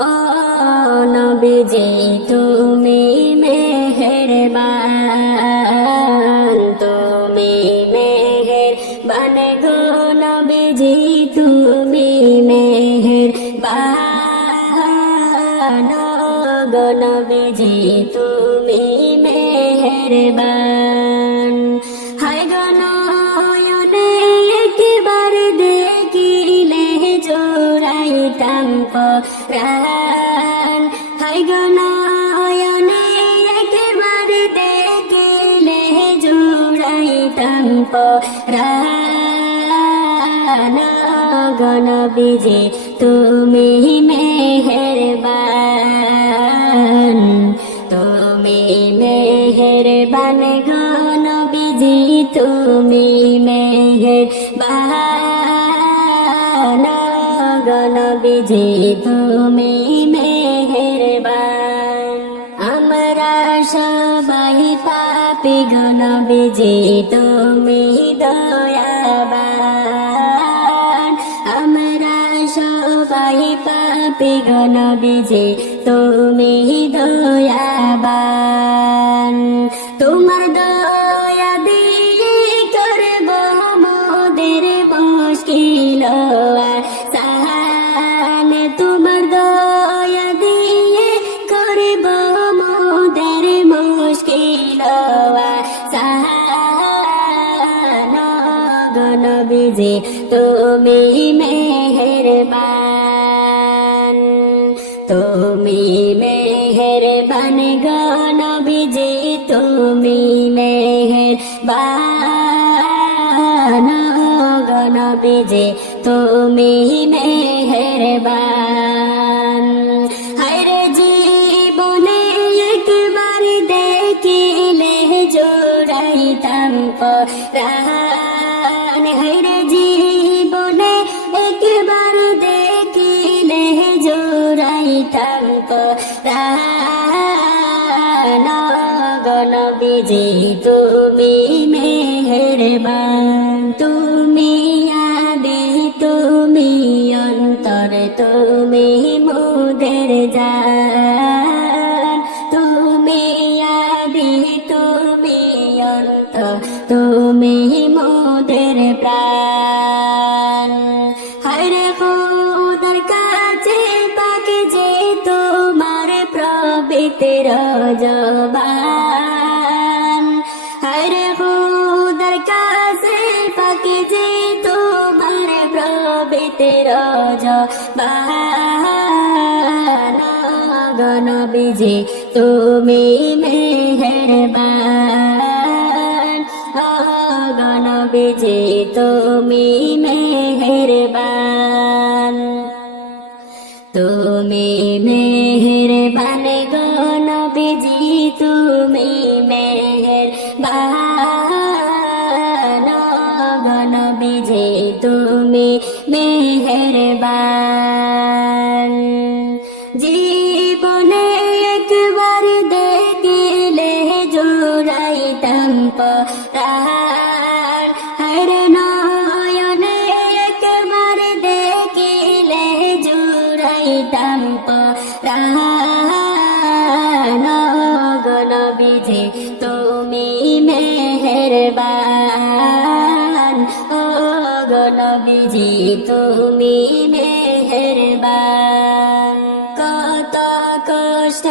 ও নবীজি তুমি মেহেরবান, তুমি মেহেরবান গো নবীজি তুমি মেহেরবান গো নবীজি তুমি মেহেরবান। হায় গো নয়নে একবার দেখিলে জোড়াইতাম পরাণ, হায় গো নয়নে একবার দেখিলে জোড়াইতাম পরাণ গো নবীজি তুমি মেহেরবান, তুমি মেহেরবান গো নবীজি তুমি মেহেরবান গো নবীজি তুমি মেহেরবান। আমরা সবাই পাপী গো নবীজি তুমি দয়াবান, আমরা সবাই পাপী গো নবীজি তুমি দয়াবান। তোমার দয়া দিয়ে করব মোদের মুশকিল আসান, তোমার দয়া দিয়ে করব মোদের মুশকিল আসান গো নবীজি তুমি মেহেরবান, তুমি মেহেরবান গো নবীজি তুমি মেহেরবান গো নবীজি তুমি মেহেরবান। হায়রে জীবনে একবার দেখিলে জোড়াইতাম পরাণ, হায়রে জীবনে একবার দেখিলে জোড়াইতাম পরাণ গো নবীজি তুমি মেহেরবান। তুমি আদি তুমি অন্তর তুমি মোদের জান, তুমি আদি তুমি অন্তর তুমি মোদের প্রাণ। হায়রে খোদার কাছে পাকে যে তোমার পবিত্র জবান, হায়রে খোদার কাছে পাকে যে তোমার পবিত্র জবান গো নবীজি তুমি মেহেরবান, গো নবীজি তুমি মেহেরবান, তুমি মেহেরবান গো নবীজি তুমি মেহেরবান গো নবীজি তুমি মেহেরবান। জীবনে একবার দেখিলে জোড়াইতাম পরাণ, হায়রে নয়নে একবার দেখিলে জোড়াইতাম পরাণ গো নবীজি তুমি মেহেরবান, ও গো নবীজি তুমি মেহেরবান। কত কষ্ট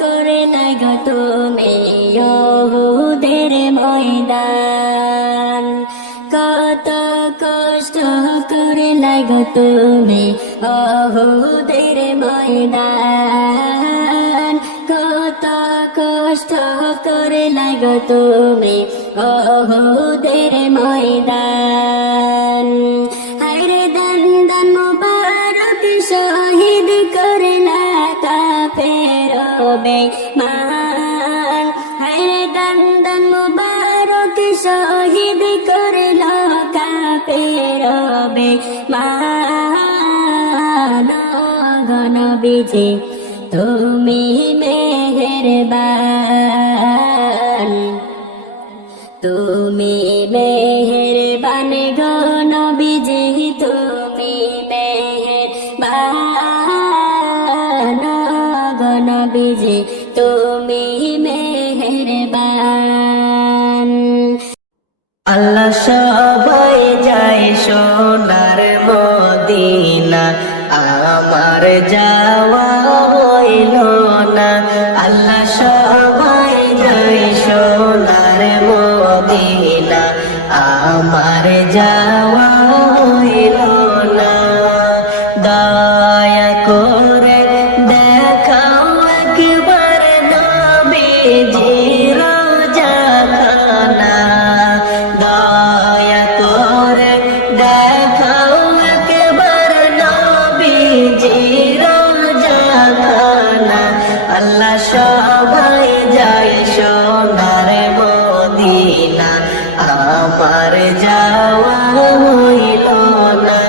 করে নাই গো তুমি ইহুদের ময়দান, কত কষ্ট করে নাই গো তুমি ইহুদের ময়দান, কত কষ্ট করে নাই গো তুমি ইহুদের ময়দান। হায়রে দান দান মুবারক শহীদ করলা কাফের বেঈমান, হায়রে দান দান মুবারক শহীদ করলা কাফের বেঈমান গো নবীজি তুমি মেহেরবান, তুমি মেহেরবান গো নবীজি তুমি মেহেরবান নবীজি তুমি মেহেরবান। আল্লাহ সবাই যায় সোনার মদিনা, আমার যাওয়া হইল না। আল্লাহ সবাই যায় সোনার মদিনা, আমার যাওয়া হইল না। দয়া করে দেখাও একবার নবীজির রওজাখানা, দয়া করে দেখাও একবার নবীজির রওজাখানা। আল্লাহ সবাই যায় সোনার মদিনা, আমার যাওয়া হইল না।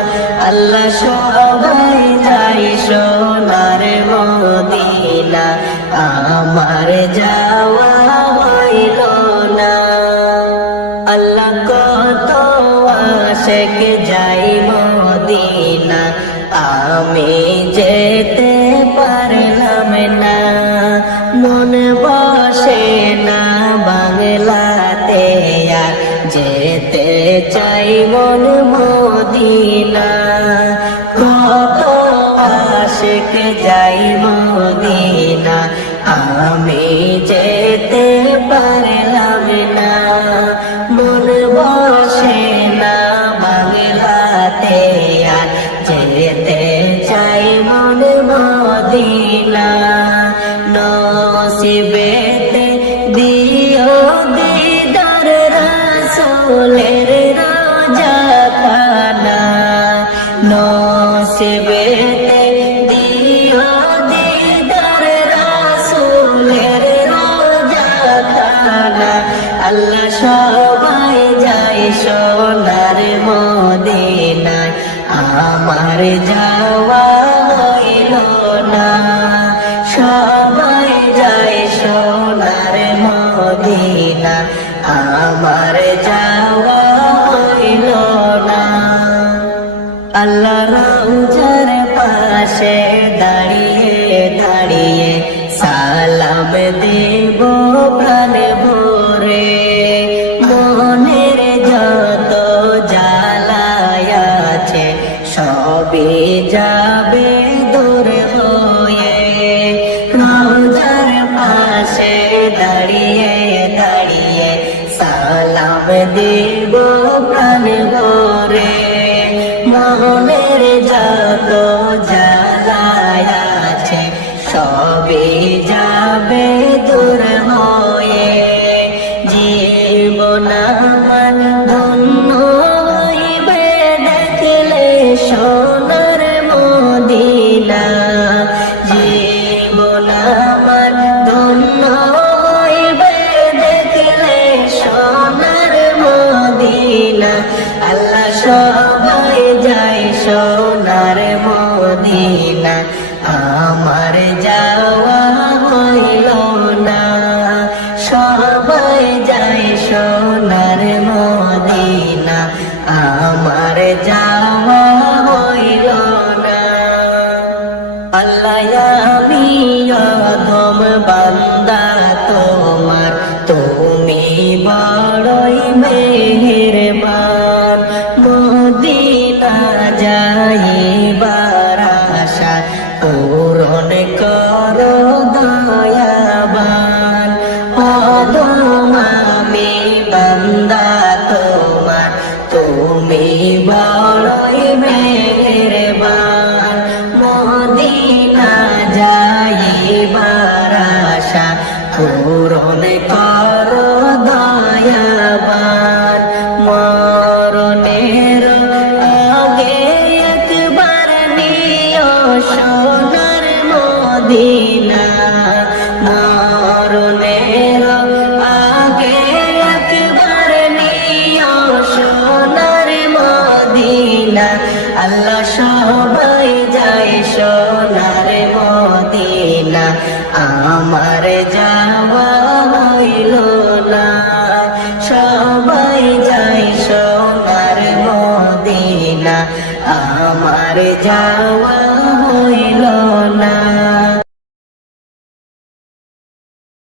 আল্লাহ সবাই যায় সোনার মদিনা, আমার যাওয়া হইল না। আল্লাহ কত আশেক যাই মদিনা, আমি যেতে পারলাম না। মন বসে না বাংলাতে আর যেতে চাই মন মদিনা। কত আশেক যাই মদিনা, আমি যেতে পারলাম না। মন বসে না বাংলাতে আর যেতে চাই মন মদিনা। নসিবেতে দিও দিদার রাসূলের রওজাখানা, নসিবেতে দিও দিদার রাসূলের রওজাখানা। আল্লাহ সবাই যায় সোনার মদিনায়, আমার যাওয়া হইল না। সবাই যায় সোনার মদিনা, আমার যাওয়া হইল না। আল্লাহ রওজার পাশে দাঁড়িয়ে দাঁড়িয়ে সালাম দেব প্রাণ ভরে। মনের যত জ্বালায় আছে সবই যাবে দূর হয়ে। রওজার পাশে দাঁড়িয়ে দাঁড়িয়ে সালাম দেব প্রাণ ভরে। মনের যত জ্বালায় আছে সবই যাবে দূর হয়ে। জীবন আমার ধন্য হইবে দেখলে সোনার মদিনা। জীবন আমার ধন্য হইবে দেখলে সোনার মদিনা। আল্লাহ সবাই যায় সোনার মদিনা, আমার যাওয়া হইল না। সবাই যায় সোনার মদিনা, আমার যাওয়া হইল না। আল্লাহ আমি অধম বান্দা তোমার, তুমি বড়ই মেহেরবান। মদিনা যাইবার আশা পূরণ করো দয়াবান। অধম আমি বান্দা তোমার, তুমি বড়ই মেহেরবান। মদিনা যাইবার আশা পূরণ করো দয়াবান। মরণের আগে একবার নিও সোনার মদিনা। মরণের আগে একবার নিও সোনার মদিনা। আল্লাহ সবাই যায় সোনার মদিনা, আমার যাওয়া হইল না। সবাই যায় সোনার মদিনা, আমার যাওয়া